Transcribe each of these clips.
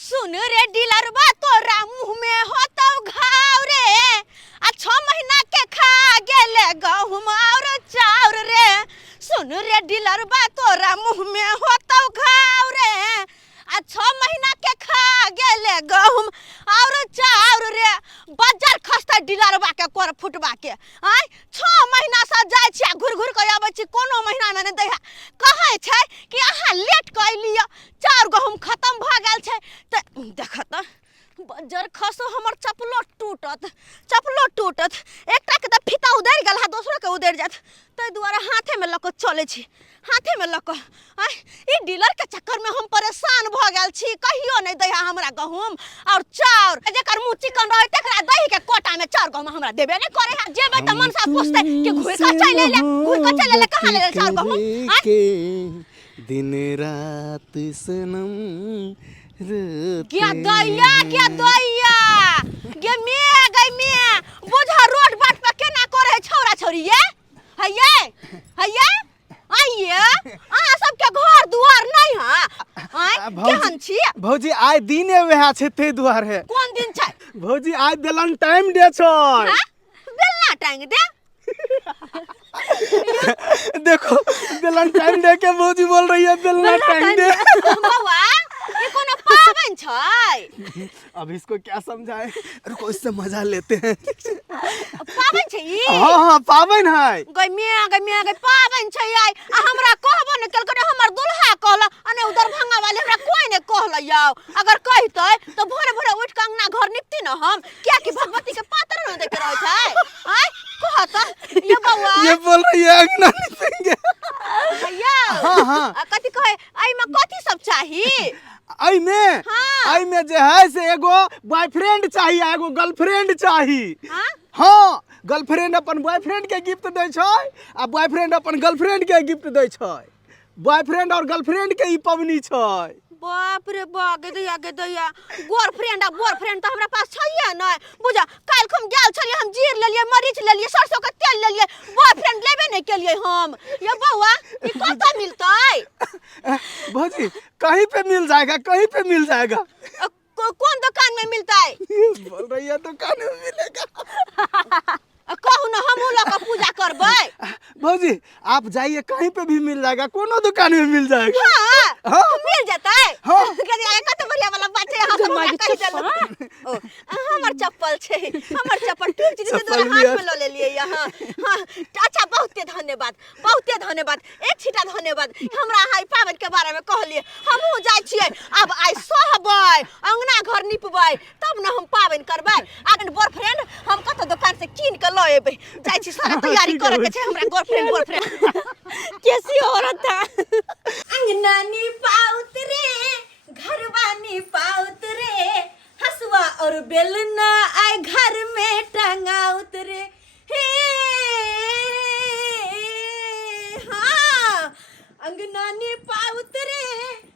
सुन रे डीलरबा तोरा मुंह में होतौ घाव रे आ 6 महीना के खा गेले गहुम और चाउर रे। सुन रे डीलरबा तोरा मुंह में होतौ घाव रे आ 6 महीना के खा गेले गहुम और चाउर रे। बाजार खस्ता डीलरबा के कर फुटबा के आय 6 महीना से जाय छी घुर घुर के आबै छी कोनो महीना में नै दै कहै छै कि अहाँ लेट क लिया चाउर गहुम खत्म भ गेल छै त देख त बाजार खसो हमर चपलो टूटत एकटा के त फीता उधर गेल हा दोसरो के उधर जात तै दुआरे हाथे में लक चले छी हाथे में लक आय ई डीलर के चक्कर में हम परेशान भ गेल छी कहियो नै दै हमरा गहुम और चाउर जेकर मुंह चिकन रहे तकरा दही के कोटा में चाउर गहुम हमरा देबे नै करे है जेबे त मनसा पूछते कि घुर का चले ले कहां ले चाउर गहुम आय दिन रात सनम क्या दैया गे मैं बुझा रोड बाट पे केना करे छौरा छौरी ये हइये आइए अहाँ सबके घर दुआर नहीं है आय केहन छी भौजी आइ दिने वहा छै ते दुआर है कोन दिन छै भौजी आइ देलन टाइम दे छै बेलना टाइम दे देखो बेलन टाइम दे के भौजी बोल रही है बेलना टाइम दे बउआ ये कोनो पावन छै अब इसको क्या समझाए रुको इससे मजा लेते हैं पावन छै ई हां पावन है गई पावन छै आई आ हमरा कहबो न केल करे हमर दुल्हा कहला अने उधर भंगा वाले हमरा कोई ने कहला यौ अगर कहतै त भोरे भोरे उठ के अंगना घर निपती न हम क्या कि भगवती के पातर न देख रहे छै आय कहत ये बउआ ये बोल रही है अंगना निपेंगे भैया हां कथि कहे आई में कथि सब चाही आई में जे है से एगो बॉयफ्रेंड चाहिए एगो गर्लफ्रेंड चाहिए हाँ गर्लफ्रेंड अपन बॉयफ्रेंड के गिफ्ट दै छै आ बॉयफ्रेंड अपन गर्लफ्रेंड के गिफ्ट दै छै बॉयफ्रेंड और गर्लफ्रेंड के ई पवनी छै बाप रे बा गे दैया गर्लफ्रेंड आ बॉयफ्रेंड त हमरा पास छैये नै बुझा काल हम गेल छलिए हम जीर लेलिए मरीच लेलिए सरसों के तेल लेलिए बॉयफ्रेंड लेबे नै केलिए हम ये बउआ ई कतऽ मिलतै भौजी कहीं पे मिल जाएगा कौन दुकान में मिलता है बोल रही है दुकान में मिलेगा कहू न हम लोग पूजा करबै भौजी आप जाइए कहीं पे भी मिल जाएगा कोनो दुकान में मिल जाएगा हां मिल जाता है हां कदी कत बढ़िया वाला बात है हम कहि देलौ हमर चप्पल छै हमर चप्पल टूट जेते तोरा हाथ में ल लेलिए हां अच्छा बहुते धन्यवाद एक छिटा धन्यवाद हमरा हाई पावन के बारे में कहलिए हमहु जाय छियै अब आइ सहबै अंगना घर निपबै तब न हम पावन करबै आगन बॉयफ्रेंड हम कत दुकान से कीन के ल एबै जाय छी सारा तैयारी करे के छै हमरा गर्लफ्रेंड कैसी औरत है अंगना नी पाउत रे घरवानी पाउत रे हसुआ और बेलना आए घर में टंगाउत रे हे हाँ अंगना नी पाउत रे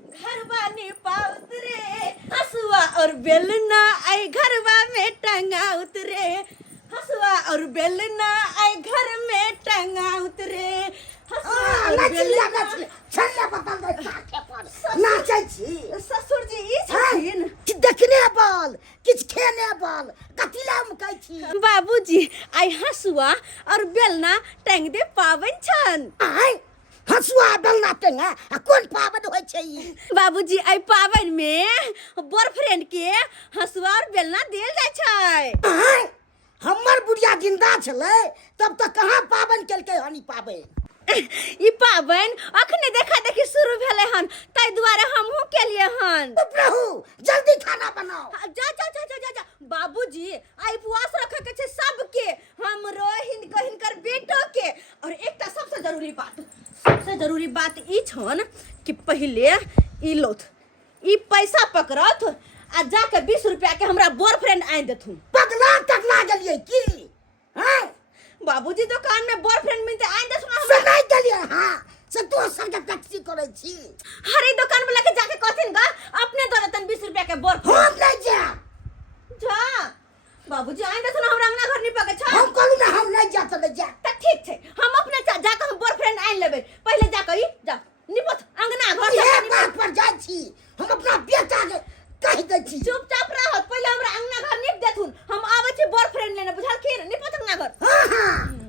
घरवानी पाउत रे हसुआ और बेलना आए घरवा में टंगाउत रे हसुआ और बेलना आए घर में टंगाउत रे ससुर जी ई छथिन देखने बल किछ खेने बल कथिला हम कहै छी बाबूजी आइ हसुआ और बेलना टंग दे पावन छन आइ हसुआ बेलना टंग आ कोन पावन होय छै ई बाबूजी आइ पावन में बॉयफ्रेंड के हसुआ और बेलना देल जाय छै आइ हमर बुढ़िया जिंदा छलै तब तक कहाँ पावन केलकै हनी पावन ई पावन अखने देखा देखी शुरू भेले हन तै दुआरे हमहु केलिए हन प्रभु जल्दी खाना बनाओ जा बाबूजी आई उपवास रखे के छै सबके हमरो हिनकर बेटो के और एकटा सबसे जरूरी बात ई छन कि पहिले ई लोथ ई पैसा पकड़त आ जाके 20 रुपया के हमरा बॉयफ्रेंड आइन देथु पगला गेलिए की हां बाबूजी दुकान में बॉयफ्रेंड मिलते आइन देथु सुनाइ गेलिए हां से तो संगे टैक्सी करे छी हरे दुकान वाला के जाके कहथिन गा अपने दो देतन 20 रुपया के बॉयफ्रेंड हम नहीं जा बाबूजी आइन देथु हमरा अंगना घर निपा के छ हम कहलु ना हम नहीं जा त जा त ठीक छै हम अपने जाके हम बॉयफ्रेंड आइन लेबै पहिले जाके ई जा निपत अंगना घर ये बात पर जा छी हम अपना बेटा के कहि दे छी चुपचाप रह, पहले हमरा अंगना घर नीप देथुन, हम आबै छी बॉयफ्रेंड लेने, बुझलखिन? नीपत अंगना घर।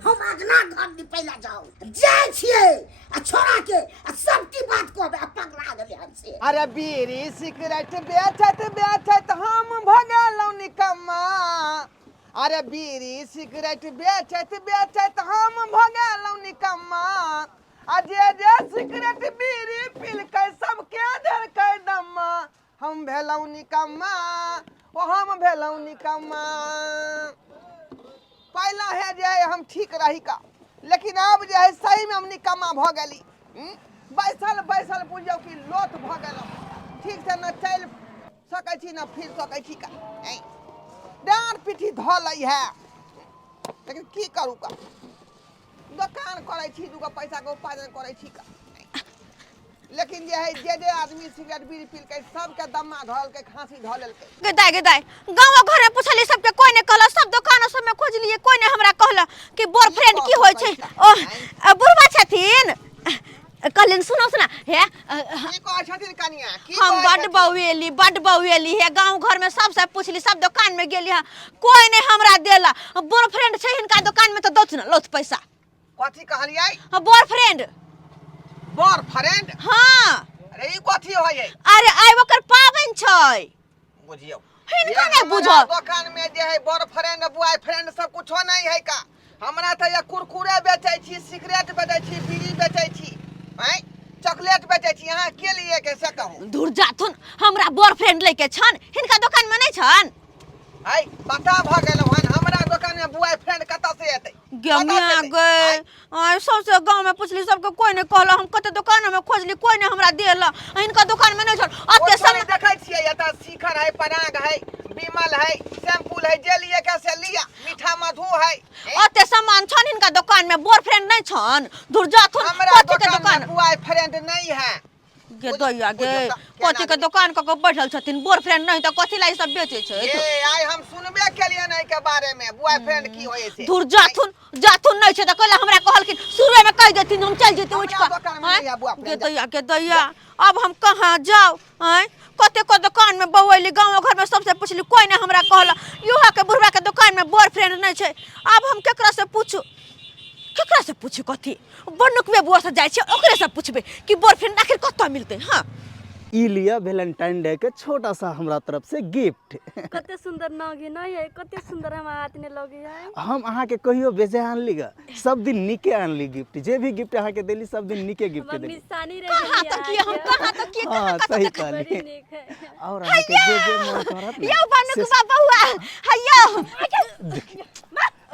हम अगना घर निपैला जाऊ जाय छियै आ छोड़ा के आ सबकी बात कहबे आ पगला गेले हमसे। अरे बीड़ी सिगरेट बेचत हम भगलौ निकम्मा। अरे बीड़ी सिगरेट बेचत हम भगलौ निकम्मा। आ जे सिगरेट बीड़ी पील के सबके धर के दम्मा। हम भेलौ निकम्मा, ओ हम भेलौ निकम्मा। पहला है जे है हम ठीक रही का, लेकिन अब जे है सही में हम निकम्मा भ गेली। बैसल बुझियौ कि लोथ भ गेलौ। ठीक से न चल सकै छी न फिर सकै छी का। डाँर पीठी धऽ लै है, लेकिन की करू का। दुकान करै छी, दूगो पैसा के उपार्जन करै छी का। लेकिन जे है जे आदमी सिगरेट बीड़ी पील के सबके दम्मा धल के खांसी धऽ लेलकै। गदाय गाँव घर में पूछली, सबके कोई ने कहला, सब दुकानों सब में खोजलिए, कोई ने हमरा कहला कि बॉयफ्रेंड की होय छै। ओ बुढ़वा छथिन, कहलिन सुनो हे की कहै छथिन कनिया? की हम बड बौएली है, गांव घर में सबसे पूछली, सब दुकान में गेली है, कोई ने हमरा देला। बॉयफ्रेंड छै हिनका दुकान में तो दौच न लौथ पैसा। कथी कहलियै? बॉयफ्रेंड। बॉयफ्रेंड? हां। अरे ई कथी होय? अरे आइ ओकर पाबन छै, बुझियौ। हिनका नै बुझो। दुकान में जे है बॉयफ्रेंड बॉयफ्रेंड सब कुछो नहीं है का। हमरा त या कुरकुरे बेचै छी, सिगरेट बेचै छी, बीड़ी बेचै छी, हैं चॉकलेट बेचै छी। अहाँ के लिए के से कहू? दूर जाथुन, हमरा बॉयफ्रेंड लेके छन, हिनका दुकान में नै छन। है बता भ गेलौ हन, हमरा दुकान में बॉयफ्रेंड कत से एतै? गमिया गए आ सबसे गांव में पूछली, सबके कोई ने कहला। हम कते दुकान में खोजली, कोई ने हमरा देला। हिनका दुकान में नै छन। अते सब देखै छियै एता शिखर है, पराग है, विमल है, शैम्पूल है, जे लिए के से लिया, मीठा मधु है। अते सामान छन हिनका दुकान में, बॉयफ्रेंड नै छन। दूर जाथुन, हमरा कथि के दुकान में बॉयफ्रेंड नहीं है। गे दैया गे, कथि के दुकान क के बैठल छथिन, बॉयफ्रेंड नै त कथि ला ई सब बेचै छै? ए आइ हम सुनबे केलियन है के बारे में, बॉयफ्रेंड की होय छै। दूर जाथुन नै छै त कहला हमरा कहलखिन, शुरू में कह देथिन हम चल जेते उठ के। गे दैया अब हम कहां जाऊ? हैं कते को दुकान में बौएली, गांव घर में सबसे पूछली, कोई ने हमरा कहला। युवा के बुढ़वा के दुकान में बॉयफ्रेंड नै छै। अब हम केकरा से पूछू? कथी? बनुकवे बुआ से जाय छै, ओकरे से पूछबे कि बॉयफ्रेंड आखिर कत्ता मिलते। हां ई लिया वैलेंटाइन डे के छोटा सा हमरा तरफ से गिफ्ट। कते सुंदर नागी नहीं है, कते सुंदर हम हाथ ने लगे है। हम अहाँ के कहियो बेजे आनली ग, सब दिन निके आनली गिफ्ट। जे भी गिफ्ट अहाँ के देली सब दिन निके गिफ्ट देली। निशानी रह कहां तक ये, हम कहां तक ये, हां सही कहली। निक है। और अहाँ के जे मन करत यो बनुकवा बउआ हयो।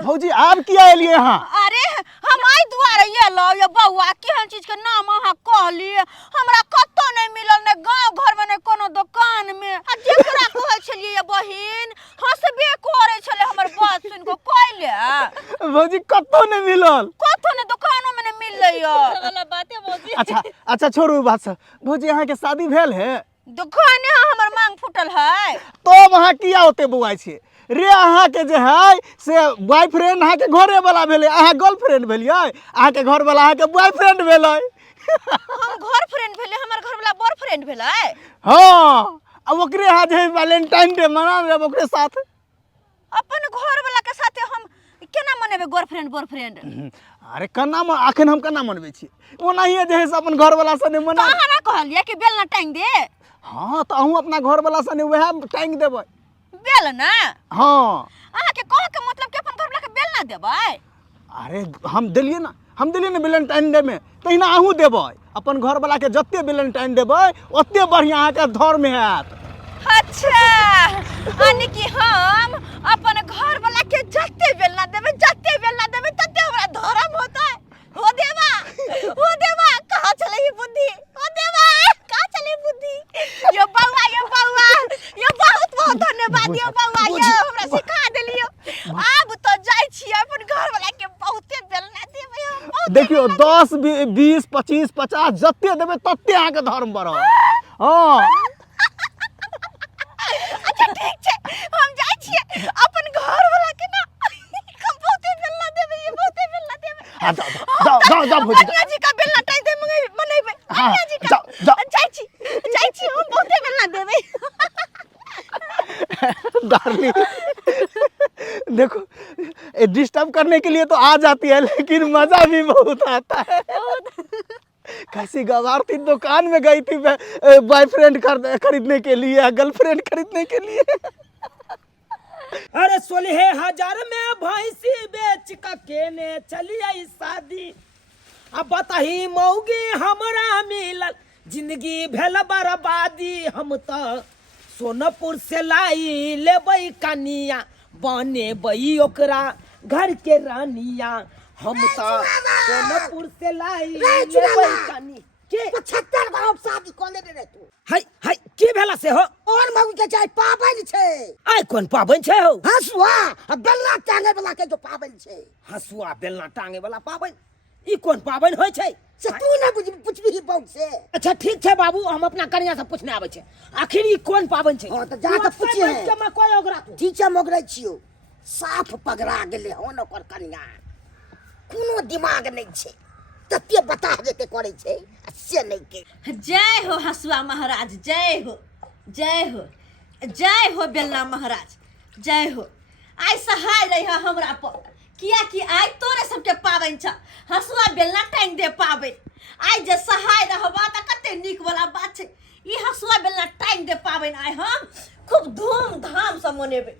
भौजी आप किया एलिए यहाँ? अरे हम आई दुआरे ये लो ये बउआ केहन चीज के नाम अहाँ कहली, हमरा कत्तो नहीं मिलल, ने गांव घर में ने कोनो दुकान में। आ जेकरा कहै छलिए ये बहिन हंसबे करे छले हमर बात सुन को कहले। भौजी कत्तो नहीं मिलल, कत्तो ने दुकानों में ने मिललै यो वाला बात है मौजी। अच्छा छोड़ू बात सब। भौजी अहाँ के शादी भेल है? दुकाने हमर मांग फुटल है। तो वहाँ किया होते बुआई छे रे? अहाँ के जे है से बॉयफ्रेंड अहाँ के घरे वाला भेले, अहाँ गर्लफ्रेंड भेलिए, अहाँ के घर वाला अहाँ के बॉयफ्रेंड भेले। हम घर फ्रेंड भेले, हमर घर वाला बॉयफ्रेंड भेले। हां अब ओकरे अहाँ जे वैलेंटाइन डे मना लेब ओकरे साथ। अपन घर वाला के साथे हम केना मनेबे गर्लफ्रेंड बॉयफ्रेंड? अरे कना अखन हम कना मनबै छी, ओनाहिए जे है से अपन घर वाला सने मना। अहाँ ना कहलिए कि बेलना टांग दे। हां तो अहूँ अपना घर वाला सने वह टांग देबै। बेल ना? हाँ अहाँ के कह के मतलब कि अपन घर वाला के बेल ना देबै? अरे हम दिलिए ना वैलेंटाइन डे में, तहिना अहूँ देबै। अपन घर वाला के जत्ते वैलेंटाइन देबै ओत्ते बढ़िया अहाँ के धर्म हैत। अच्छा यानी कि हम अपन घर वाला के जत्ते बेल ना देबै तत्ते हमरा धर्म होता है। हो देवा कहाँ चले ये बुद्धि? हो देवा कहाँ चले बुद्धि? यो बउआ यो बहुत धन्यवाद यो बउआ, यो हमरा सिखा देलियो। अब तो जाय छी अपन घर वाला के बहुते बेलना देबै हम। बहुत देखियो 10 20 25 50 जत्ते देबै तत्ते अहाँ के धर्म बढ़त। हां अच्छा ठीक छै, हम जाय छियै अपन घर वाला के ना बहुते बेलना देबै, ये बहुते बेलना देबै। हां जाओ भौजी। कन्या जी का बेलना टाइम दे मनेबै। हाँ, कन्या जी का जाओ। जाय छी हम बहुते बेलना देबै। डार्लिंग देखो डिस्टर्ब करने के लिए तो आ जाती है लेकिन मजा भी बहुत आता है। कैसी गवार थी, दुकान में गई थी बॉयफ्रेंड खरीदने के लिए, गर्लफ्रेंड खरीदने के लिए। अरे 16,000 में भैंसी बेच का केने चली आई शादी। अब बताही मौगी हमरा मिलल जिंदगी भेल बर्बादी। हम तो सोनपुर से लाई लेबै कनिया बनेबै ओकरा घर के रानिया। हम तो सोनपुर से लाई लेबै कनी के 75 गांव शादी कर ले रे तू। हाय हाय की भेला से हो? और मौगी के चाहे पाबन छे। आइ कोन पाबन छे हो? हसुआ आ बेलना टांगे वाला के जो पाबन छे। हसुआ बेलना टांगे वाला पाबन ई कोन पाबन होय छै? से तू न पूछबी ही बहु से। अच्छा ठीक है बाबू, हम अपना कन्या से पूछने आवे छे आखिर ई कोन पाबन छे। हां त जा त पूछिए। के मैं कोई ओकरा तू ठीक छै मोगरै छियो। साफ पगड़ा गेले हो न ओकर कन्या। कोनो दिमाग नहीं छे। तते बता देते करे छे से नहीं के। जय हो हसुआ महाराज, जय हो जय हो जय हो बेलना महाराज, जय हो। आई सहाय रही हमरा पर, किया कि आई तोरे सबके पाबन छ हसुआ बेलना टांग दे पाबन। आई जे सहाय रहबा त कते नीक वाला बात छै। ई हसुआ बेलना टांग दे पाबन आई हम खूब धूमधाम से मनेबै।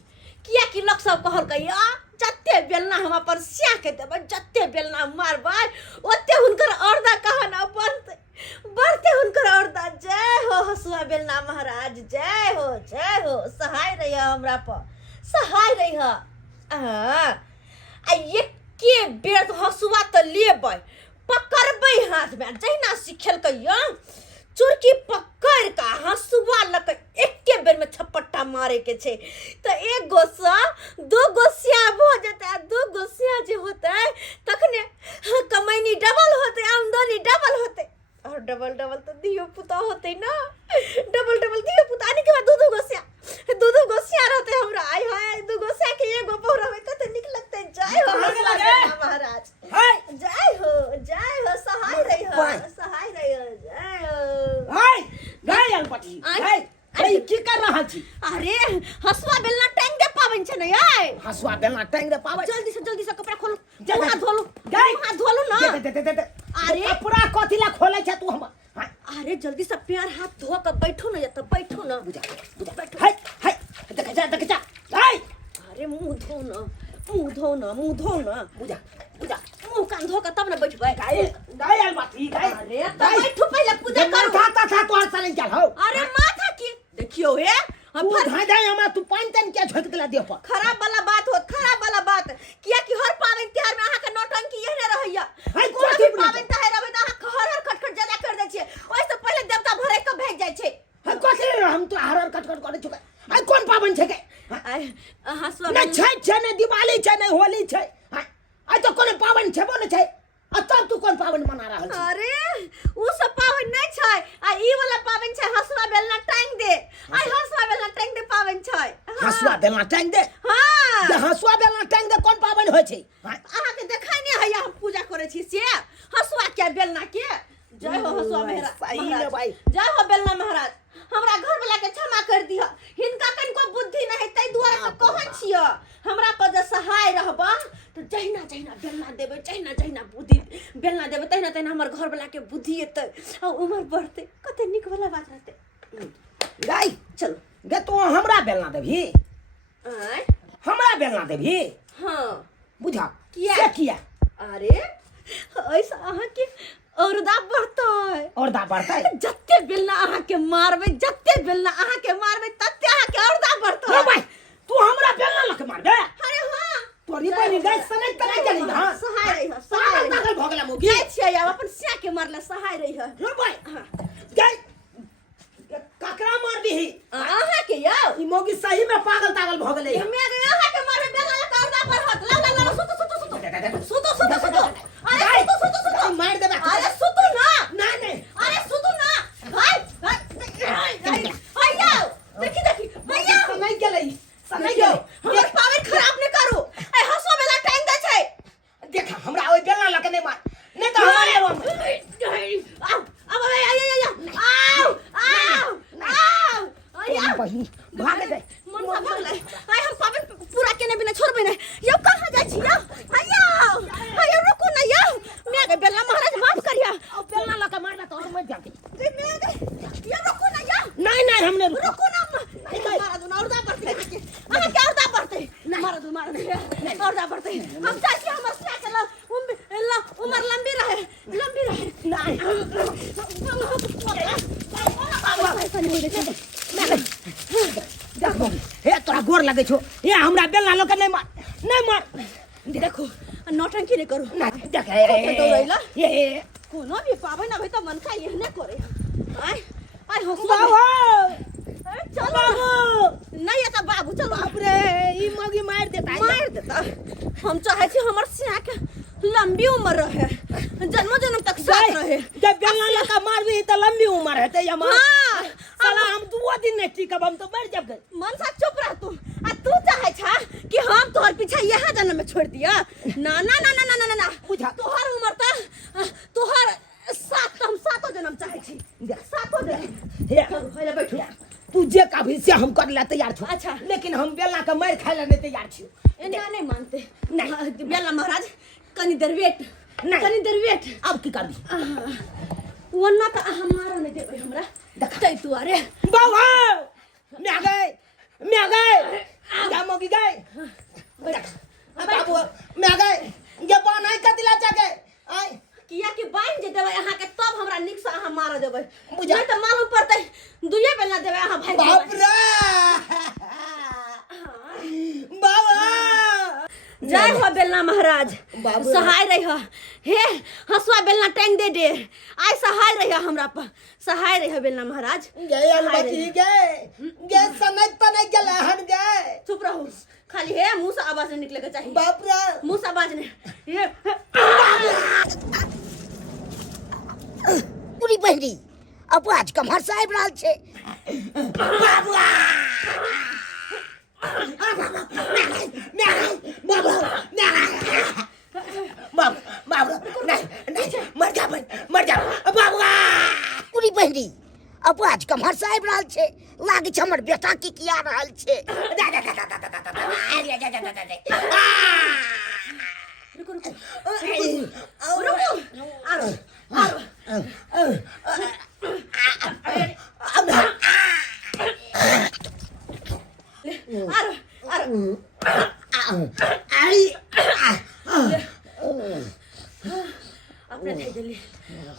किया कि लोग सब कहल कहिया जत्ते बेलना हम पर सिया के देबै, जत्ते बेलना मारबै ओते हुनकर औरदा कहना बनतै, बढ़ते हुनकर औरदा। जय हो हसुआ बेलना महाराज, जय हो सहाय रही हमरा पर, सहाय रही। आ एके बेर हसुआ तो लेबै, पकड़बै हाथ में जहिना सिखेलकै चुरकी पकड़ का हसुआ लके एके बेर में छपट्टा मारे के छे। तो एक गोसा दो गोसिया हो जेते, दो गोसिया जे होते तखने कमाई डबल होते, आमदनी डबल होते। और डबल डबल तो दियो पुता होते ना, डबल डबल दियो पुता आने के बाद दो दो गोसिया रहते हमरा। आय हाय दो गोसिया के एगो बहु रहबे कते निक लगते। जय हो महाराज, जय हो सहाय रही हो, सहाय रही हो, जय हो। हाय गई अलपटी हाय अरे की कर रहा छी? अरे हसुआ बेलना टांग दे पाबन छ न आय। हसुआ बेलना टांग दे पाबन। जल्दी से कपड़ा खोलो, जा, हाथ धोलो, गई हाथ धोलो ना। दे अरे कपड़ा कथिला खोले छ तू हम? अरे जल्दी से पैर हाथ धो के बैठो ना, या बैठो ना। बुझा हाय हाय देख जा हाय। अरे मुंह धो ना बुझा मुंह कान धो के तब ना बैठबै। गई अलपटी गई। अरे तो बैठो पहले पूजा मैं करो। खाता था तो चल चल हो। अरे माथा की देखियो हे हम तू धाय हम तू पानी तन के झोक दिला देह पर। खराब वाला बात किया कि हर पावन त्योहार में अहाँ के नौटंकी यही रहैया। हाय कोनो भी पावन त्योहार रहबै त अहाँ हर खटखट ज्यादा कर दै छियै, ओइ से पहले देवता भरे के भेज जाय छै। हाय कथि हम तो हर कटकट करे छुके। हाय कोन पावन छै के? आय हसुआ न छै न दिवाली छै न होली छै। हाय आ तो कोनो पावन छेबो न छै। आ तब तू कोन पावन मना रहल छी? अरे उ सब पावन नै छै, आ ई वाला पावन छै हसुआ बेलना टांग दे। आय हसुआ बेलना टांग दे पावन छै। हसुआ बेलना टांग दे। हां जे हसुआ बेलना टांग दे कोन पावन होय छै? अहाँ के देखाय नै हैया हम पूजा करे छी से हसुआ के बेलना के। जय हो हसुआ महाराज, सही में भाई। जय हो बेलना महाराज। हमरा घर वाला के क्षमा कर दिया, हिनका कनिको बुद्धि नहीं तै दुआरे से कहै छियै हमरा पर जे सहाय रहबा तो जहिना बेलना देबै, जहिना बुद्धि बेलना देबै तहिना हमर घर वाला के बुद्धि एतै आ उम्र बढ़तै, कते नीक वाला बात रहतै। गई चलो गे तू हमरा बेलना देबही? आय हमरा बेलना देबही? हां बुझा किया? से किया? अरे ऐसा अहाँ के औरदा बढ़तै, औरदा बढ़तै। जत्ते बेलना अहाँ के मारबै, तत्ते अहाँ के औरदा बढ़तै। रे भाई तू हमरा बेलना लक मारबे? अरे हां तोरी बनी गई सनक करे चली हां। सहाय रही है, पागल पागल भगला मोगी। जाय छियै आब अपन सिया के मारले सहाय रही है। रे भाई गई ककरा मार दीही? अहाँ के यौ ई मोगी सही में पागल तागल भ गेलै। हमे अहाँ के मारबै बेलना लक औरदा बढ़त। ला सुतो अरे सुतो मार देबे। अरे सुतो ना। नहीं अरे सुतो ना भाई भैया देखी भैया समय गेलै हमर पावर खराब नै करू। ए हसो बेला टाइम दै छै। देख हमरा ओइ बेलना लक नहीं मार नहीं तो हमारे आओ बहिनी भाग गई सब हो गए आई हम पावन पूरा केने बिना छोड़बे नहीं यो कहां जाय छी यो आयो आयो रुको ना यो मैं के बेला महाराज माफ करिया बेलना लगा मारना तो हम मत जाते यो रुको ना यो नहीं नहीं हमने रुको ना महाराज ना औरदा पड़ते हां क्या औरदा पड़ते महाराज औरदा पड़ते हम चाची हमर से चलो उमर लंबी रहे नहीं हे तोरा गोर लगे छो हे हमरा बेलना लोक नहीं मार देखो नौटंकी नहीं करो ना देख तो रहिला ये कोनो भी पावे ना भई त मन का यहने करे आय आय हो बाबू चलो नहीं आता बाबू चलो बाप रे ई मगी मार देता हम चाहे छी हमर सिया के लंबी उम्र रहे जन्म जन्म तक साथ रहे जब बेलना लगा मारबी त लंबी उम्र है ते हमार साला हम 2 दिन नहीं टिकब हम तो मर जब गए मन सा चुप रह तू आ तू चाहे छा कि हम तोहर पीछे यहां जन्म में छोड़ दिया ना ना ना ना ना ना ना बुझा तोहर उम्र त तोहर सात हम सातों जन्म चाहे छी सातों जन्म हे होले बैठ तू जे का भी से हम कर ले तैयार छो अच्छा लेकिन हम बेलना का मार खाए ले तैयार छी एना नहीं मानते नहीं बेला महाराज कनी देर वेट अब की करबी वरना त हमारा नहीं देबे हमरा देखतै तू अरे बाबा मैं गए जा मगी गए बाबू मैं गए ये बनाई का दिला जाके आई किया कि बाइन जे देबे अहाँ के तब हमरा निक से अहाँ मार देबे बुझा नहीं त मालूम पड़तै दुइये बेला देबे अहाँ भाई बाप रे बाबा जय हो बेलना महाराज सहाय रही हो हे हसुआ बेलना टांग दे आई सहाय रही हमरा पर सहाय रही हो बेलना महाराज गए अलबती गए समय तो नहीं गले हन गए चुप रहो खाली हे मुंह से आवाज नहीं निकले के चाहिए बाप रे मुंह से आवाज नहीं ये पूरी बहरी अब आज कमहर साहब रहल छे बाबुआ पूरी बहरी अब आज कमहर साहब रहल छे लागे छे हमर बेटा की किया रहल छे रुको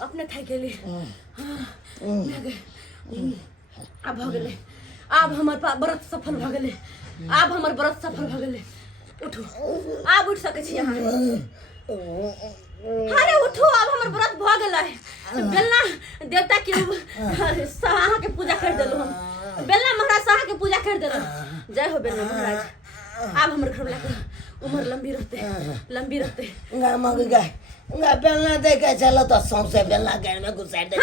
अपने थाई गेली अब भ गेले अब हमर व्रत सफल भ गेले अब हमर व्रत सफल भ गेले उठो अब उठ सके छी अहाँ अरे उठो अब हमर व्रत भ गेलै बेलना देवता के सहा के पूजा कर देलु हम बेलना महाराज सहा के पूजा कर देलु जय हो बेलना महाराज अब हमर घर वाला उम्र लंबी रहते गा मग गए गा बेलना दे के चलो तो सौंसे बेलना घर में घुसा दे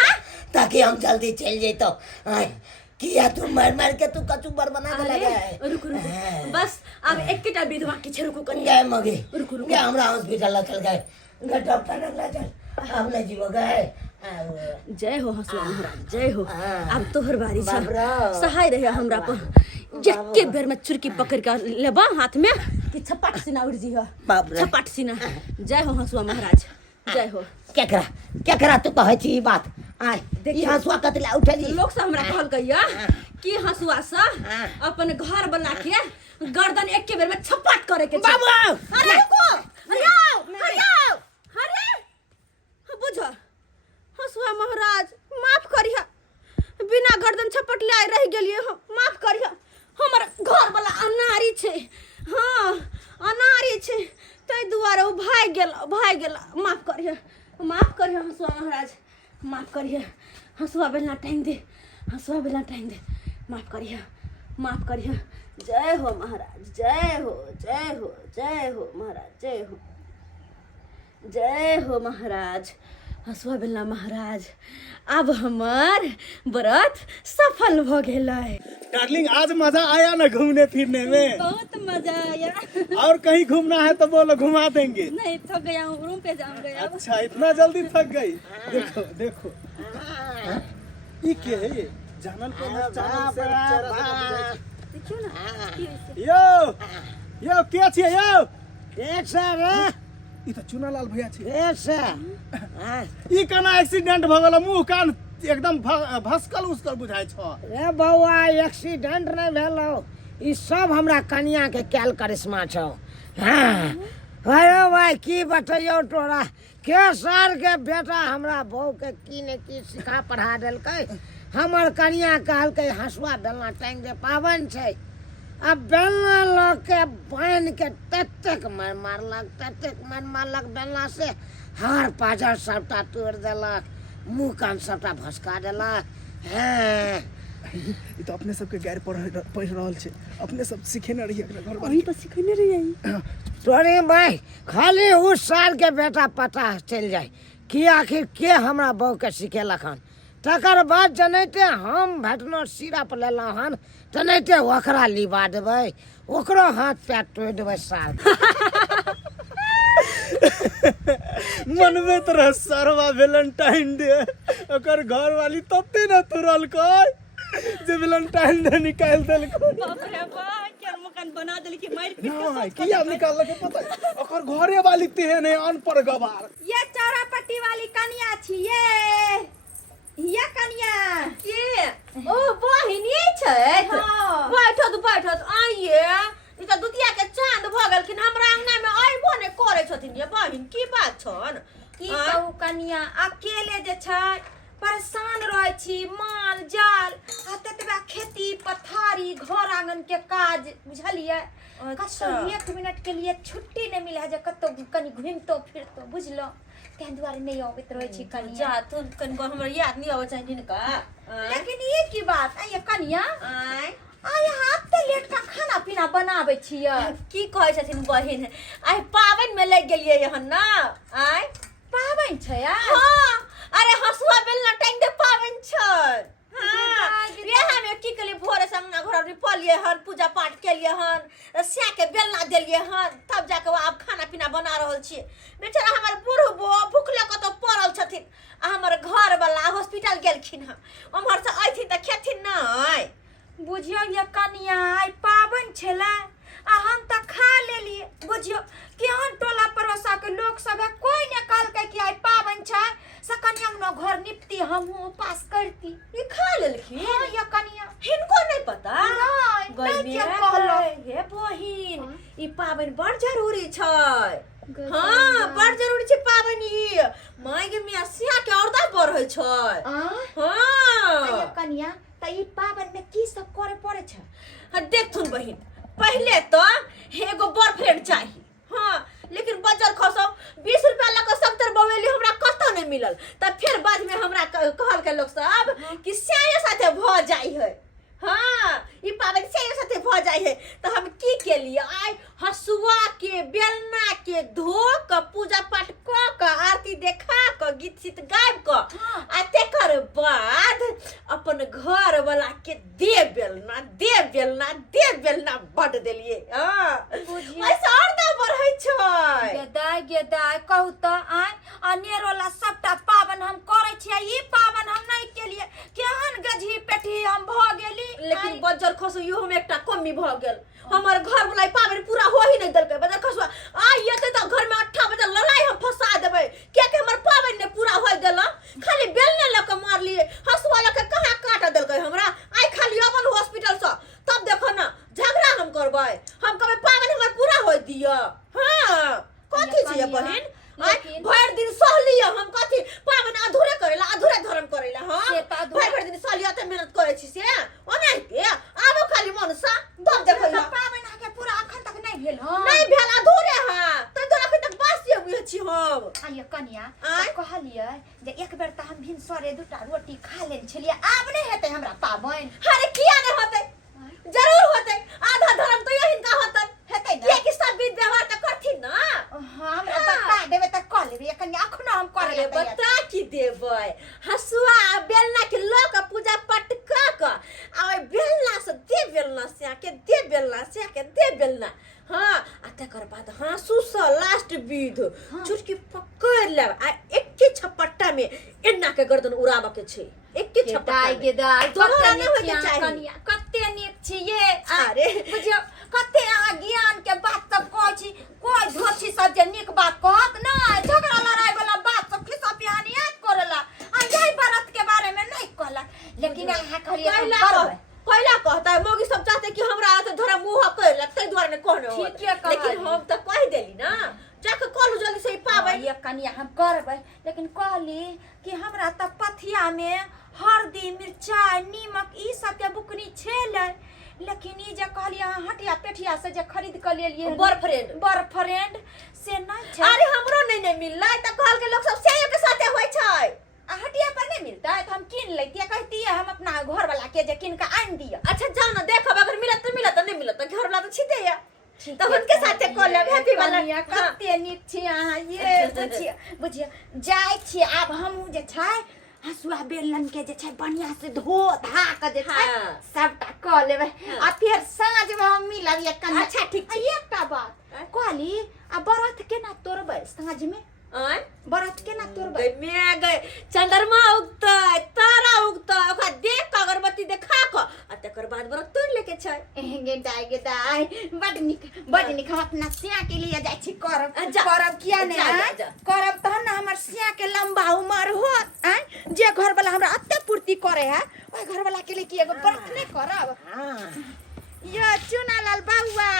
ताकि हम जल्दी चल जाए तो किया तू मार के तू कचू बर बना के लगा रुको बस अब एक केटा विधवा के छे रुको कन्या गए मगे रुको क्या हमरा हॉस्पिटल चल गए डॉक्टर ने चल अब नहीं जीव गए जय हो हसुआ महाराज जय हो अब तोहर बारी छ सहाय रहे हमरा पर जक्के बेर में चुरकी पकड़ के लेबा हाथ में कि छपाट सीना उड़ जी हो छपाट सीना जय हो हसुआ महाराज जय हो क्या करा तू कहे छी ई बात आय ई हसुआ कतला उठली लोग से हमरा कहल गया कि हसुआ सा अपन घर बना के गर्दन एक के बेर में छपाट करे के बाबू अरे रुको अरे बुझ हसुआ महाराज माफ करिया बिना गर्दन छपट ले रह गेलिए हम माफ करिया हमर घर वाला अनारी छे हां अनारी छे तै दुआरे ओ भाग गेला माफ करिया हसुआ महाराज माफ करिया हसुआ बेलना टांग दे माफ करिया जय हो महाराज जय हो महाराज जय हो महाराज हसुआ बेलना महाराज अब हमार व्रत सफल हो गेलै डार्लिंग आज मजा आया ना घूमने फिरने में बहुत मजा आया और कहीं घूमना है तो बोलो घुमा देंगे नहीं थक गया हूँ रूम पे जाऊंगा अब अच्छा इतना जल्दी थक गई देखो ये क्या है ये जानल को देखियो ना बैठी ऐसे। यो के छियै यो? एक से रे ई त चुनालाल भैया छियै। एक से ई केना एक्सीडेंट भ गेल? मुंह कान एकदम भस्कल उसकल बुझाइ छ। रे बौआ एक्सीडेंट नहीं भेलो, ई सब हमरा कनिया के कैल करिश्मा छौ। हाँ अरे भाई की बतैयो तोरा, के सर के बेटा हमरा बहू के की ने की सिखा पढ़ा देलकै। हमर कनिया कहलकै हंसुआ बेलना टांग दे, पावन छै। अब बेलना लोग के बांध के ततेक मार मारलक बेलना से हार पाजर सबटा तोड़ देलक, मुंह कान सबटा भसका देलक। हाँ ई त अपने सबके गैर पढ़ रहल छै, अपने सब सिखेने रहिए एकरा घर वही तो सिखने रही। तोरी भाई खाली उस साल के बेटा पता चल जाए कि आखिर के हमरा बहू के सिखेलक हन। तकर बाद जनैते हम भेटनो सिरप लेलहुँ हन, तनैते ओकरा लिबा देबै, ओकरो हाथ पैर तोड़ देबै साल। मनबे त रह सरवा वैलेंटाइन डे ओकर घर वाली तते न तुरलकै जे वैलेंटाइन डे निकाल देलकै। बाप रे बाप, क्या मकान बना देली कि मार पीट के ना किया निकाललकै पता है? ओकर घरे वाली तेहने अनपढ़ गवार। ये चौरापट्टी वाली कनिया छिये। ये कनिया के ओ बहिन ये छै। हां बैठत आइए। ई त दुतिया के चांद भ गेल कि हमरा अंगना में आइबो ने करे छथिन। ये बहिन की बात छन? की कहू कनिया, अकेले जे छै परेशान रहे छी, माल जाल आ ततबा खेती पथारी घर आंगन के काज, बुझलिए। कतो 1 मिनट के लिए छुट्टी नहीं मिले है जे कतो कनी घूमतो फिरतो, बुझलो। तें दुआरे नहीं आबैत रहे छी कनिया। जा तू कनिको हमरा याद नहीं आबै छै जिनका। लेकिन ये की बात है कनिया, आय हाथ ते लेट का खाना पीना बनाबै छियै। की कहै छथिन बहिन, आइ पाबनि में लग गेलियै हन ना। आय पाबनि छै आ? हां अरे हसुआ बेलना टांग दे पाबनि छै। हां बियाह में की कलिए भोरे से अंगना घर निपलिए हन, पूजा पाठ केलिए हन, स्या के बेलना देलिए हन, तब जाके अब खाना पीना बना रहल छी। बेचारा हमर बुढ़बो भूखले कतो पड़ल छथिन आ हमर घर वाला हॉस्पिटल गेलखिन हन। उम्हर से आइथिन त खेथिन नै। बुझियो ये कनिया, आइ पाबनि छलै आ हम त खा लेलिए। बुझियो केहन टोला पड़ोसा के लोग सब है, कोई ने कहलकै कि आइ पाबनि छै से कनिया न घर निपती, हमहू उपास करती। ई खा लेलखिन। हां ये कनिया, हिनको नहीं पता। नहीं गइले के कहलो। हे बहिन ई पाबनि बड़ जरूरी छै। हां बड़ जरूरी छै पाबनि। ई माय गे मिया सिया के औरदा बढ़ै छै। हां ये कनिया त ई पाबनि में की सब करे पड़े छै? देखथुन बहिन, पहले तो एगो बॉयफ्रेंड चाहिए। हाँ लेकिन बजर खसो 20 रुपया लग 70 बवेली हमरा कतो नहीं मिलल। तब फिर बाद में हमरा कहल के लोग सब कि स्याय साथे भ जाई है। हाँ ई पाबनि स्याय साथे भ जाई है। तो हम की के लिए आइ हसुआ के बेलना के धो क पूजा पाठ क क आरती देखा क गीत सीत गायब क आ तेकर बाद अपन घर वाला के दे बेलना बड देलिए। हां ऐसा औरदा बढ़ै छै। गेदाय कहू त आइ अनेरोला सबटा पाबन हम करे छियै, ई पाबन हम नहीं केलिए। केहन गधी पेठी हम भ गेली। लेकिन बजर खसो यो हम एकटा कमी भ गेल। हमर घर वाला पाबनि पूरा हो ही नहीं देलकै। बजर खसो आ येते त घर में 8 बजे लड़ाई हम फंसा देबै। के हमर पाबनि ने पूरा होय देला, खाली बेलने ल के मार लिए, हसुआ ल के कहां काट देलकै हमरा। आइ खाली अपन हॉस्पिटल से तब देखो ना झगड़ा हम करबै। हम कहबै पाबनि हमर पूरा होय दिया। हां कथि छियै बहिन? भर दिन सहलिए हम कथि पाबनि अधूरे करेला, अधूरे धर्म करेला। हां भर दिन सहलिए त मेहनत करे छी से ओनाइते आबो खाली मनसा दब देखै ला। पाबन के पूरा अखन तक नहीं भेल। हां नहीं भेल, अधूरे है। त तोरा अखन तक बासिए हुए छी हम। आइए कनिया कहलिए जे एक बेर त हम भिनसरे 2टा रोटी खा लेल छलिए, आब नहीं हेतै हमरा पाबन। अरे किया नहीं होतै? जरूर होतै। आधा धर्म तो यही का होतै। हेतै ना? ये कि सब विध व्यवहार त करथिन ना। हां हमरा बता देबे त क लेबे। कनिया अखनो हम करे अरे बता की देबै? हसुआ बेलना के ल के पूजा पाठ क आ बेलना से दे बेलना से के दे बेलना से के दे बेलना। हां आ तकर बाद हाँसू से लास्ट विध चुटकी पकड़ ले आ एके छपट्टा में एन्ना के गर्दन उड़ाबे के छै। एके छपट्टा गेदाय दोबारा नहीं होय के चाही। कनिया कते नीक छिये। अरे बुझियो जाबे, लेकिन कहली कि हमरा त पथिया में हल्दी मिर्चाई नीमक ई सब के बुकनी छेले, लेकिन ई जे कहली अहाँ हटिया पेठिया से जे खरीद के ले लिए बॉयफ्रेंड से नहीं छै। अरे हमरो नहीं मिललै त कहल के लोग सब सेयो के साथे होय छै। आ हटिया पर नहीं मिलता है तो हम किन लेती, कहती है हम अपना घर वाला के जे किन के आन दिया। अच्छा जाओ ना देखब, अगर मिलत तो मिलत, नहीं मिलत तो घर वाला तो छिटे या तो उनके साथे कॉल लेब हैप्पी वाला। कते नीक छी अहाँ, ये बुझिए जाय छी आब हम जे छै हसुआ बेलन के जे छै बढ़िया से धो धा के जे छै सबटा क लेबै, आ फिर साँझ में हम मिलब ये कन्या। अच्छा ठीक छै। एकटा बात कहली, आ बरत केना तोड़बै साँझ में? बरत केना तोड़बै? मैं गए चंद्रमा उगतै, तारा उगतै, ओकरा देख के अगरबत्ती देखा के आ तकर बाद व्रत तोड़ लेके छै। गे दाई बड निक हम अपना सिया के लिए जाय छी करब किया ने करब तहन ना हमर सिया के लंबा उम्र होत आ जे घर वाला हमरा अत्ते पूर्ति करे है ओय घर वाला के लिए की एगो व्रत नहीं करब? यो चुनालाल बाबुआ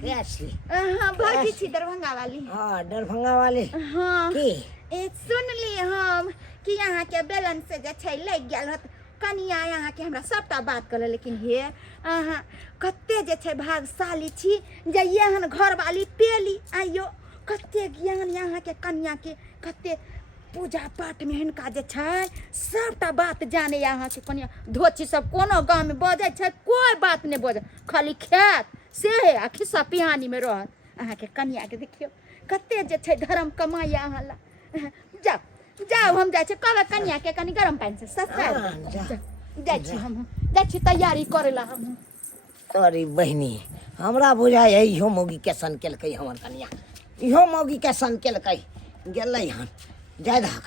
कैसी? हां भौजी छी दरभंगा वाली। हाँ दरभंगा वाले हां की ए सुनली हम कि यहाँ के बेलन से जे छै लग गेल हत कनिया, यहाँ के हमरा सबटा बात कहले, लेकिन हे अहाँ कते जे छै भागशाली छी जे यहाँ घर वाली पेली। आइयो कते ज्ञान यहाँ के कन्या के, कते पूजा पाठ में हिनका जे छै सबटा बात जाने। यहाँ के कन्या धोची सब कोनो गांव में बजे छै कोई बात नहीं बजे, खाली खेत से आ खिस्सा पिहानी में रहत। अहाँ के कन्या के देखियो कते जे छै धर्म कमाई अहाँ ला। जाओ हम जाय छी कहबे कन्या के कनी गरम पानी से सस्ता जाय छी, हम जाय छी तैयारी करेला। हम अरे बहनी हमरा बुझाय है इहो मौगी के सन केलकै हमर कन्या, इहो मौगी के सन केलकै गेलै हन। जय दहक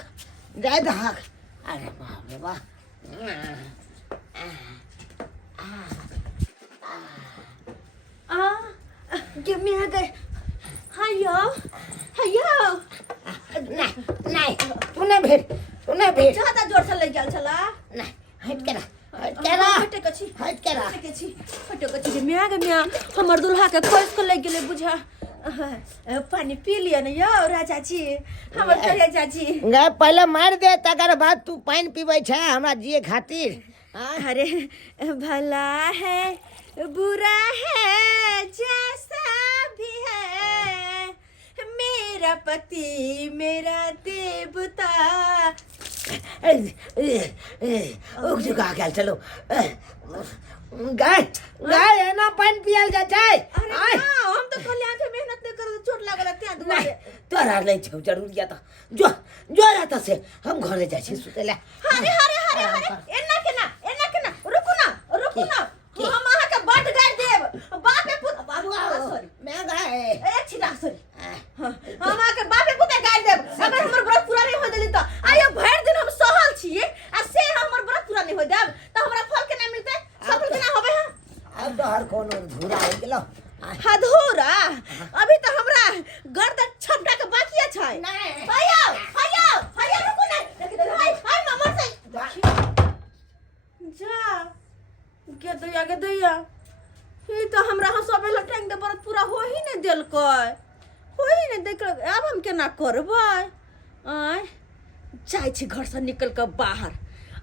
अरे बाप रे बाप। गिव मी अ हायो नहीं तू नहीं भेट ज्यादा जोर से लग गेल छला। नहीं हट के हटे के छी हटे के छी मिया हमर दुल्हा के खोज के लग गेले बुझा। पानी पी लिया ना यो राजा जी, हमर करे चाची गे पहले मार दे तकर बाद तू पानी पीबै छै हमरा जिए खातिर। अरे भला है बुरा है जैसा भी है, मेरा पति मेरा देवता। उग जुगा गेल चलो गाय एना पानी पियल जा छै। अरे हम तो कहले आंखे मेहनत नहीं कर चोट लागल त्या दुआरे। तोरा नहीं छौ जरूरियत जो रहता से हम घरे जाइ छी सुतेला। अरे एना केना रुकू ना हम अहाँ के बड गाड़ देब बापे पुत बाबू सॉरी मैं गाय ए छिटा सॉरी हम अहाँ के बापे पुते गाड़ देब अगर हमर व्रत पूरा नहीं हो देली त। आइयो भर दिन हम सहल छी आ से हमर व्रत पूरा नहीं हो देब त हमरा फल के नहीं मिलते, सफल के ना होबे है। अब तो हर कोनो धूरा हो गेलो हधूरा अभी तो हमरा गर्दन छपटा के बाकी छै। नहीं भैया रुकू ना लेकिन हाय मामा से जा के दैया ई तो हमरा हंसबे ला टाइम दे व्रत पूरा हो ही नहीं देलकै, हो ही नहीं देख। अब हम केना करबै? आय जाय छी घर से निकल के बाहर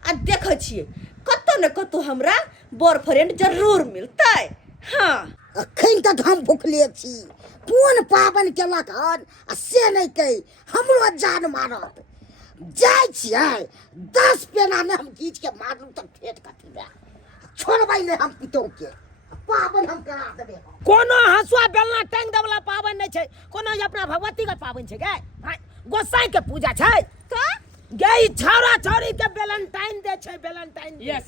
आ देखै छियै कतौ न कतौ हमरा बॉयफ्रेंड जरूर मिलतै। हाँ अखन तक हम भूखले छी, कोन पावन केलक हन आ से नहीं कही हमरो जान मारत। जाय छियै 10 पेना में हम खींच के मारलू तब फेट कथी बे छोड़बै नहीं हम पितो के पावन हम करा देबे। कोनो हसुआ बेलना टांग दे वाला पावन नहीं छै, कोनो अपना भगवती के पावन छै गे गोसाई के पूजा छै। का गई छौरा छौरी के वैलेंटाइन दे छै वैलेंटाइन। यस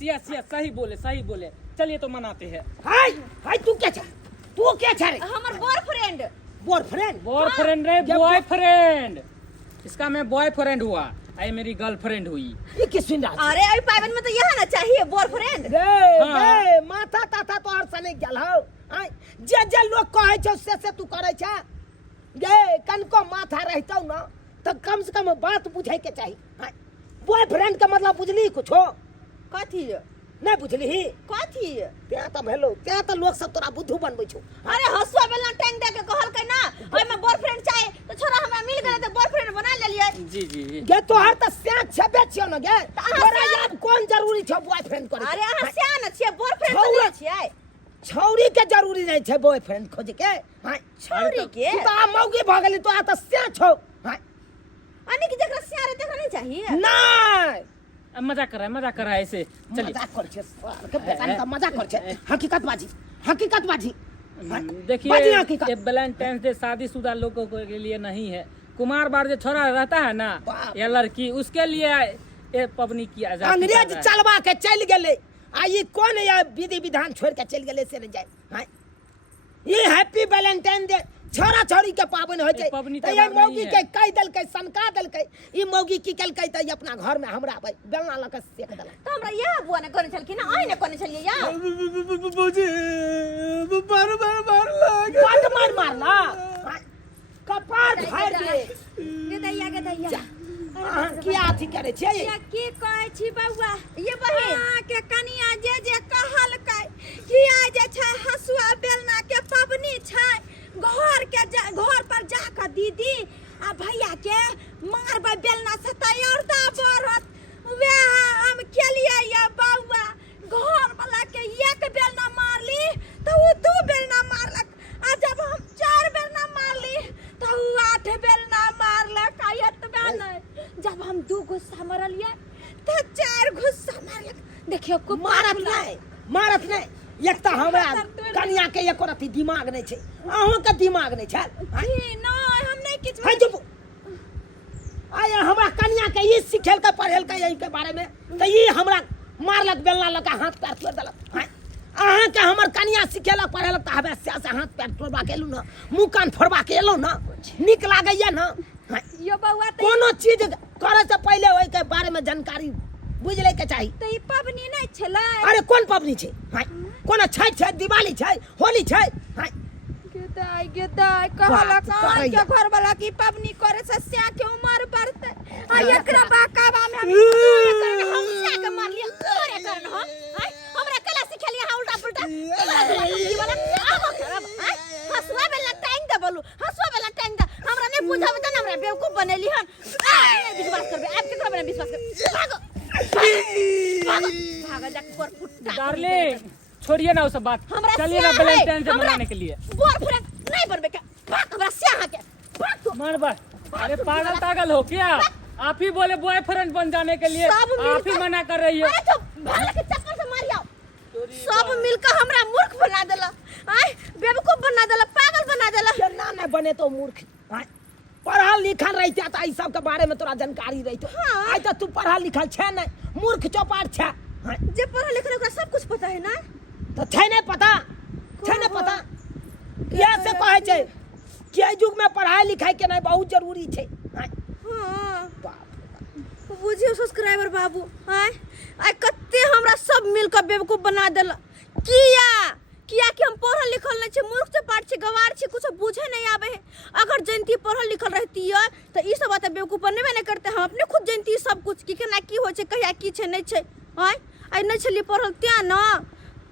सही बोले चलिए तो मनाते हैं। हाय तू क्या छै रे? हमर बॉयफ्रेंड बॉयफ्रेंड रे बॉयफ्रेंड, इसका मैं बॉयफ्रेंड हुआ, आई मेरी गर्लफ्रेंड हुई। ये किस सुन रहा? अरे अभी पावन में तो यह ना चाहिए बॉयफ्रेंड। गे माथा ताथा तो और सने गेल हो। जे लोग कहै छै से तू करै छै गे। कनको माथा रहतौ ना तो कम से कम बात बुझे के चाहिए। बॉयफ्रेंड का मतलब बुझली कुछो? कथी नहीं बुझली कथी? त्या तो भेलो त्या तो लोग सब तोरा बुद्धू बनबै छौ। अरे हसुआ बेलना टांग दे के कहल के ना ओय में बॉयफ्रेंड चाहिए तो छोरा हमरा मिल गेले तो बॉयफ्रेंड बना लेलिए। रे जी जी जी गे तोहर त स्यान छबे छियो न गे अहाँ तोरा स्यान- याद कोन जरूरी छ बॉयफ्रेंड करे अरे अहाँ सियान छियै बॉयफ्रेंड छौरा- खोजै छियै छौरी के जरूरी नहीं छै बॉयफ्रेंड खोजे के हां छौरी के तू त मौगी भ गेली तो आ त स्यान छौ हां अने की जकरा सियान है तकरा नहीं चाहिए नहीं अब मजाक कर रहा है ऐसे चलिए मजाक कर छे के बेटा त मजाक कर छे हकीकत बाजी बाजी देखिए बाजी हकीकत ये वैलेंटाइन डे शादीशुदा लोगों के लिए नहीं है। कुमार बार जो छोरा रहता है ना बाप। या लड़की उसके लिए ये पबनी किया जाता है। अंग्रेज चलवा के चल गेले आ ये कौन ये विधि विधान छोड़ के चल गेले से नहीं जाए हां ये हैप्पी वैलेंटाइन डे छोरा छोरी के पावन हो जाए पबनी तो ये त्योहार मौगी नहीं के है। कह दल के सनका दल के ये मौगी की कल के त अपना घर में हमरा बेलना लके सेक दल तो हमरा यह बुआ ने कोने छलखिन आइ ने कोने छलिए या मुझे बार बार मार लगे काट मार मारना कपार फाड़ दे के दैया क्या अथी करे छे या की कहै छी बौआ ये बहिन हाँ, के कनिया जे कहल कै कि आइ जे छै हसुआ बेलना के पबनी छै घर पर जाकर दीदी आ भैया के मारबै बेलना से तैयारता बढ़त वे हम केलिए या बौआ घर वाला के एक बेलना मारली तो वो 2 बेलना मारलक आ जब हम 4 बेलना मारली तो वो 8 बेलना मारलक आ एतबे नहीं जब हम 2 गुस्सा मारलिए तो 4 गुस्सा मारलक देखियो को मारत नहीं एक त हमरा कन्या के एको रति दिमाग नहीं छै अहों के दिमाग नहीं छै नहीं हम नहीं किछ है चुप आया हमरा कन्या के ये सिखेल के पढ़ेल के यही के बारे में त ये हमरा मारलक बेलना लगा हाथ पैर तोड़ देलक अहाँ के हमर कन्या सिखेलक पढ़ेलक त हबे से हाथ पैर तोड़बा के एलु न मुंह कान फोड़बा के एलु न निक लागैया न यो बौआ तो कोनो चीज करे से पहले ओइ के बारे में जानकारी बुझले के चाही तो ई पबनी नहीं छलै अरे कोन पबनी छै कोन छठ छै दिवाली छै होली छै गेदाई कहला बात करैया। के घर वाला की पबनी करे से स्या के उम्र बढ़ते आ एकरा बाकाबा में हम से के मार लिया तोरे करन हो आइ हमरा कला सिखेलिए हा उल्टा पुल्टा हसुआ बेला टाइम दे बोलू हसुआ बेला टाइम दे हमरा नहीं बुझाबे त हमरा बेवकूफ बनेली हन विश्वास करबे आप केकरा बने विश्वास कर भागा जा कर पुट्टा डार्लिंग छोड़िए ना वो सब बात हमरा चलिए ना स्याह है, वैलेंटाइन डे हमरा मनाने के लिए बॉयफ्रेंड नहीं बनबे के भाग हमरा स्याह के भाग तू मन बा अरे पागल हो क्या आप ही बोले बॉयफ्रेंड बन जाने के लिए सब आप ही मिलकर- मना कर रही हो अरे तो भाला के चक्कर से मारियो सब मिलकर हमरा मूर्ख बना देला आय बेवकूफ बना देला पागल बना देला केना नहीं बने तो मूर्ख पढ़ल लिखल रहते त ई सब के बारे में तोरा जानकारी रहते हाँ। आई त तू पढ़ल लिखल छै नहीं मूर्ख चौपाट छै जे पढ़ल लिखल ओकरा सब कुछ पता है ना तो छै नहीं पता छै नहीं पता ये से कहै छै कि एहि युग में पढ़ाई लिखाई के नहीं बहुत जरूरी छै हां बाप बुझियो सब्सक्राइबर बाबू आय आय कत्ते हमरा सब मिलकर बेवकूफ बना देला किया कि हम पढ़ल लिखल नहीं छे मूर्ख चपाट छे गवार छे कुछ बुझे नहीं आवे है अगर जयंती पढ़ल लिखल रहती है तो ई सब बात बेवकूफ बनबे नहीं करते हम अपने खुद जयंती सब कुछ की केना की होय छे कहिया की छे नहीं छे आय आय नहीं छली पढ़ल त्या न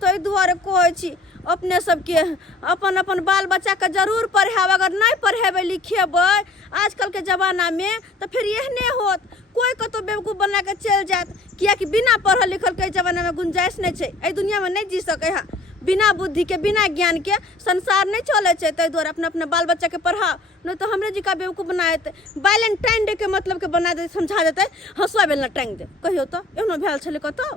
तै दुआरे कहै छी अपने सबके अपन अपन बाल बच्चा के जरूर पढ़ाब अगर नहीं पढ़ेबै लिखेबै आजकल के जमाना में तो फिर एहने होत कोई कतो बेवकूफ बना के चल जात किया कि बिना पढ़ल लिखल के जमाना में गुंजाइश नहीं छे ए दुनिया में नहीं जी सके है बिना बुद्धि के बिना ज्ञान के संसार नहीं चले छे तै द्वारा अपने अपने बाल बच्चा के पढ़ाओ नहीं तो हमरे जी का बेवकूफ बना देते वैलेंटाइन डे के मतलब के बना दे समझा देते हंसुआ बेलना टांग दे कहियो तो एहनो भेल छले कतो